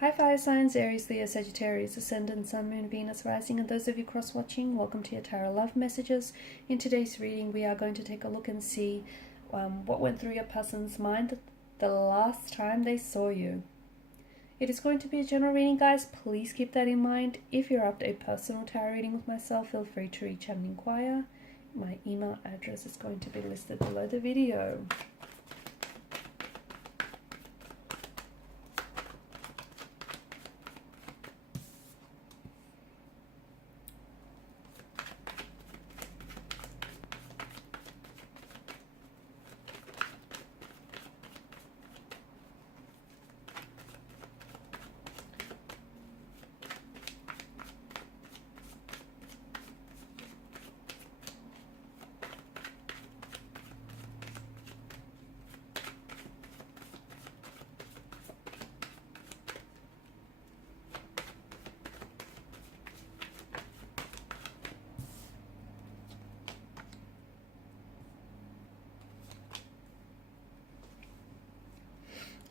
Hi fire signs, Aries, Leo, Sagittarius, Ascendant, Sun, Moon, Venus, Rising, and those of you cross-watching, welcome to your Tarot Love Messages. In today's reading, we are going to take a look and see what went through your person's mind the last time they saw you. It is going to be a general reading, guys. Please keep that in mind. If you're after a personal tarot reading with myself, feel free to reach out and inquire. My email address is going to be listed below the video.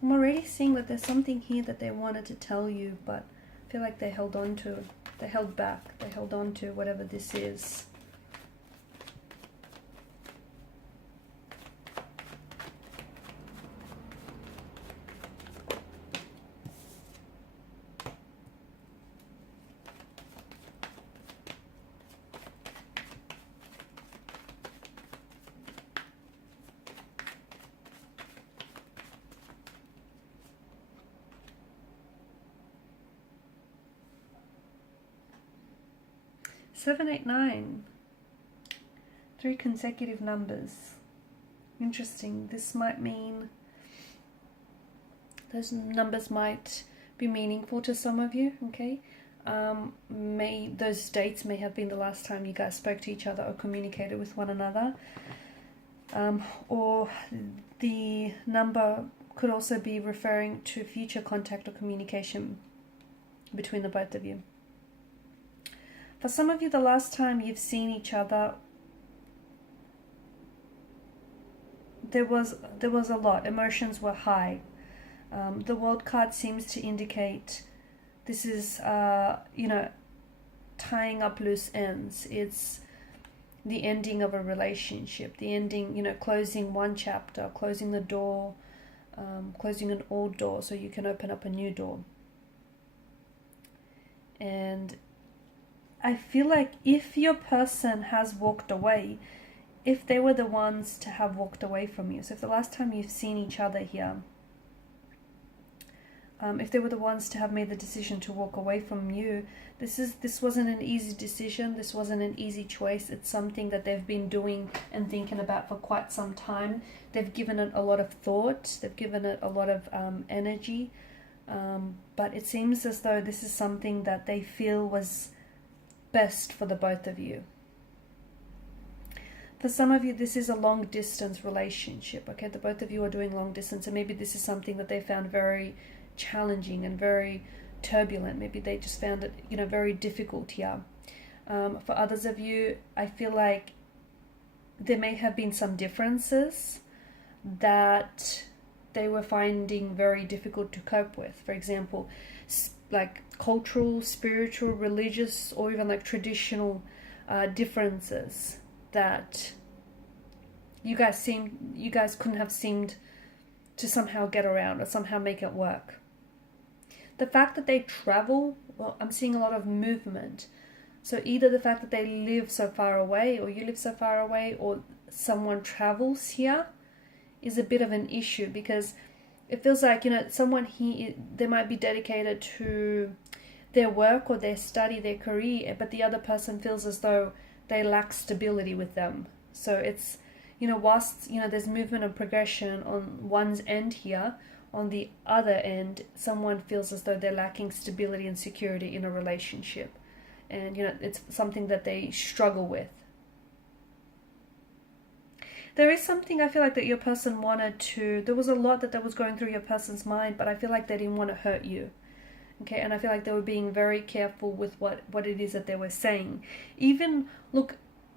I'm already seeing that there's something here that they wanted to tell you, but I feel like they held on to, they held back, they held on to whatever this is. Seven, eight, nine. 3 consecutive numbers. Interesting. This might mean those numbers might be meaningful to some of you, okay? Those dates may have been the last time you guys spoke to each other or communicated with one another. Or the number could also be referring to future contact or communication between the both of you. For some of you, the last time you've seen each other, there was a lot. Emotions were high. The World card seems to indicate this is, tying up loose ends. It's the ending of a relationship, the ending, closing one chapter, closing the door, closing an old door so you can open up a new door. And I feel like if your person has walked away, if they were the ones to have walked away from you, so if the last time you've seen each other here, if they were the ones to have made the decision to walk away from you, this wasn't an easy decision, this wasn't an easy choice. It's something that they've been doing and thinking about for quite some time. They've given it a lot of thought, they've given it a lot of energy, but it seems as though this is something that they feel was best for the both of you. For some of you, this is a long distance relationship, okay? The both of you are doing long distance, and maybe this is something that they found very challenging and very turbulent. Maybe they just found it, very difficult here. For others of you, I feel like there may have been some differences that they were finding very difficult to cope with. For example, like cultural, spiritual, religious, or even like traditional differences that you guys couldn't have seemed to somehow get around or somehow make it work. The fact that they travel, well, I'm seeing a lot of movement. So either the fact that they live so far away, or you live so far away, or someone travels here is a bit of an issue, because it feels like, someone here, they might be dedicated to their work or their study, their career, but the other person feels as though they lack stability with them. So it's, whilst, there's movement and progression on one's end here, on the other end, someone feels as though they're lacking stability and security in a relationship. And, it's something that they struggle with. There is something I feel like that your person wanted to, there was a lot that was going through your person's mind, but I feel like they didn't want to hurt you. Okay, and I feel like they were being very careful with what it is that they were saying. Even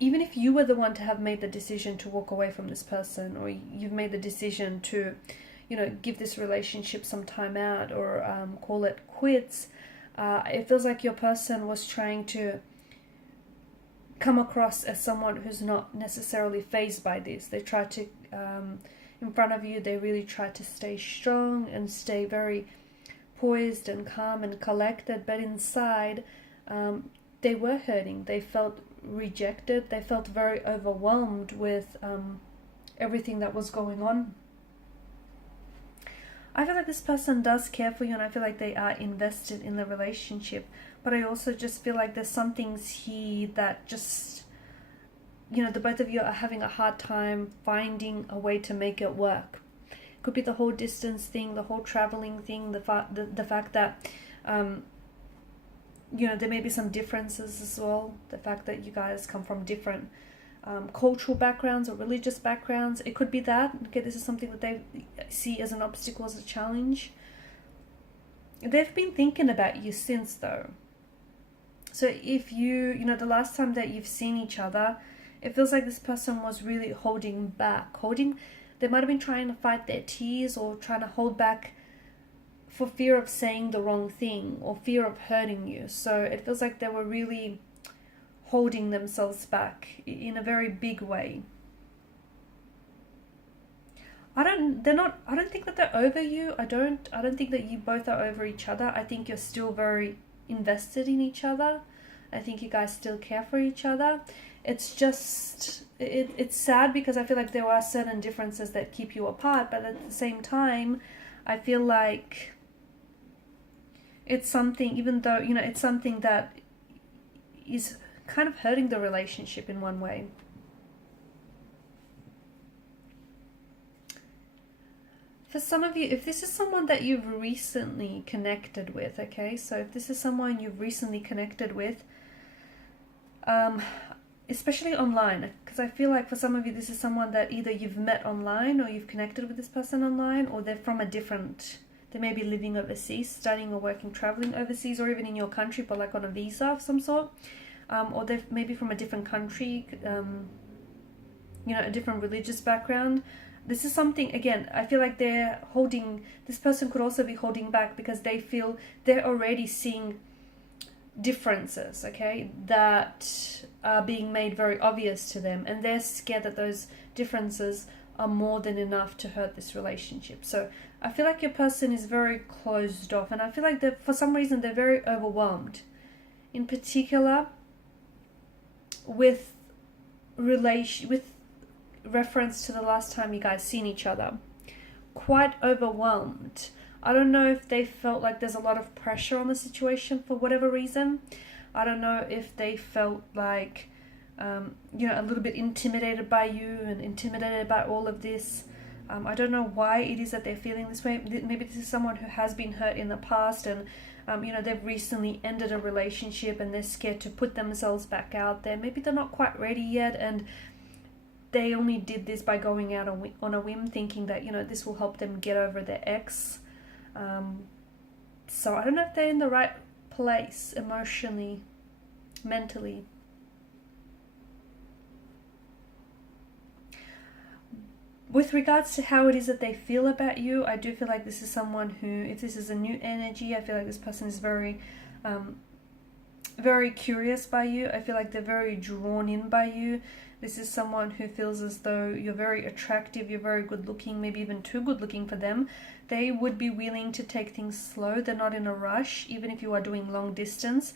if you were the one to have made the decision to walk away from this person, or you've made the decision to, give this relationship some time out, or call it quits. It feels like your person was trying to come across as someone who's not necessarily fazed by this. They try to, in front of you, they really try to stay strong and stay very poised and calm and collected, but inside, they were hurting. They felt rejected. They felt very overwhelmed with everything that was going on. I feel like this person does care for you, and I feel like they are invested in the relationship, but I also just feel like there's some things here that just, the both of you are having a hard time finding a way to make it work. Could be the whole distance thing, the whole traveling thing, the fact that there may be some differences as well. The fact that you guys come from different cultural backgrounds or religious backgrounds. It could be that. Okay, this is something that they see as an obstacle, as a challenge. They've been thinking about you since, though. So if the last time that you've seen each other, it feels like this person was really holding back. They might have been trying to fight their tears, or trying to hold back for fear of saying the wrong thing, or fear of hurting you. So it feels like they were really holding themselves back in a very big way. I don't think that they're over you. I don't think that you both are over each other. I think you're still very invested in each other. I think you guys still care for each other. It's just, it's sad because I feel like there are certain differences that keep you apart, but at the same time, I feel like it's something, even though, it's something that is kind of hurting the relationship in one way. For some of you, if this is someone that you've recently connected with, okay, so if this is someone you've recently connected with, especially online, because I feel like for some of you, this is someone that either you've met online, or you've connected with this person online, or they're from they may be living overseas, studying or working, traveling overseas, or even in your country, but like on a visa of some sort. Or they're maybe from a different country, a different religious background. This is something, again, I feel like this person could also be holding back because they feel they're already seeing differences, okay, that are being made very obvious to them, and they're scared that those differences are more than enough to hurt this relationship. So I feel like your person is very closed off, and I feel like that for some reason they're very overwhelmed. In particular, with reference to the last time you guys seen each other, quite overwhelmed. I don't know if they felt like there's a lot of pressure on the situation for whatever reason. I don't know if they felt like a little bit intimidated by you and intimidated by all of this. I don't know why it is that they're feeling this way. Maybe this is someone who has been hurt in the past, and they've recently ended a relationship and they're scared to put themselves back out there. Maybe they're not quite ready yet, and they only did this by going out on a whim, thinking that, this will help them get over their ex. So I don't know if they're in the right place emotionally, mentally. With regards to how it is that they feel about you, I do feel like this is someone who, if this is a new energy, I feel like this person is very, very curious by you. I feel like they're very drawn in by you. This is someone who feels as though you're very attractive, you're very good looking, maybe even too good looking for them. They would be willing to take things slow. They're not in a rush, even if you are doing long distance.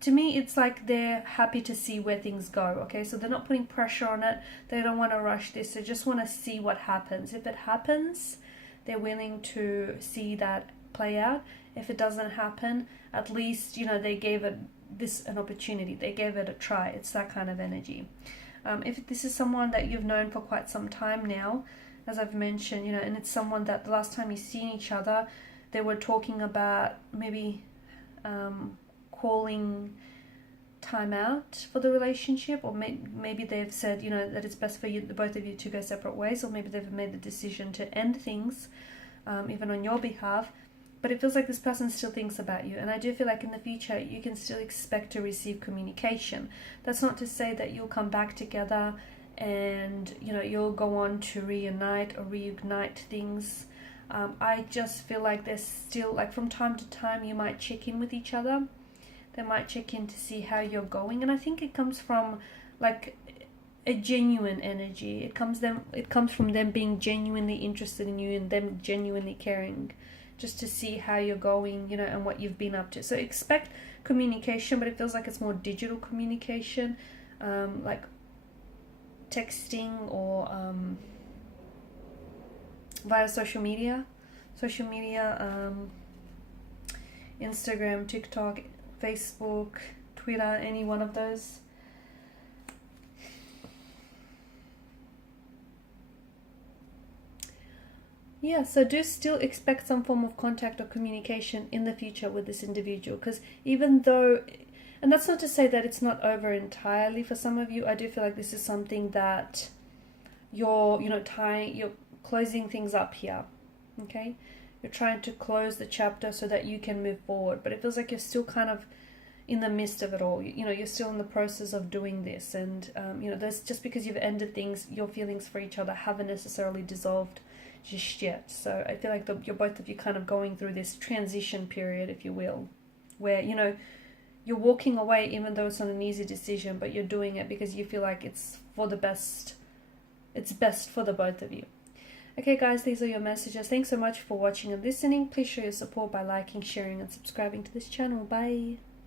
To me, it's like they're happy to see where things go, okay? So they're not putting pressure on it. They don't want to rush this. They just want to see what happens. If it happens, they're willing to see that play out. If it doesn't happen, at least, they gave this an opportunity. They gave it a try. It's that kind of energy. If this is someone that you've known for quite some time now, as I've mentioned, and it's someone that the last time you've seen each other, they were talking about maybe calling time out for the relationship, or maybe they've said, that it's best for you, the both of you, to go separate ways, or maybe they've made the decision to end things, even on your behalf. But it feels like this person still thinks about you, and I do feel like in the future you can still expect to receive communication. That's not to say that you'll come back together and you know, you'll go on to reunite or reignite things. I just feel like there's still, like, from time to time you might check in with each other. They might check in to see how you're going, and I think it comes from like a genuine energy. It comes from them being genuinely interested in you and them genuinely caring, just to see how you're going, you know, and what you've been up to. So expect communication, but it feels like it's more digital communication, like texting or via social media, Instagram, TikTok, Facebook, Twitter, any one of those. Yeah, so do still expect some form of contact or communication in the future with this individual, because even though, and that's not to say that it's not over entirely for some of you, I do feel like this is something that you're closing things up here, okay? You're trying to close the chapter so that you can move forward, but it feels like you're still kind of in the midst of it all. You know, you're still in the process of doing this, and you know, there's, just because you've ended things, your feelings for each other haven't necessarily dissolved just yet. So I feel like you're both of you kind of going through this transition period, if you will, where, you know, you're walking away even though it's not an easy decision, but you're doing it because you feel like it's for the best. It's best for the both of you. Okay guys, these are your messages. Thanks so much for watching and listening. Please show your support by liking, sharing and subscribing to this channel. Bye.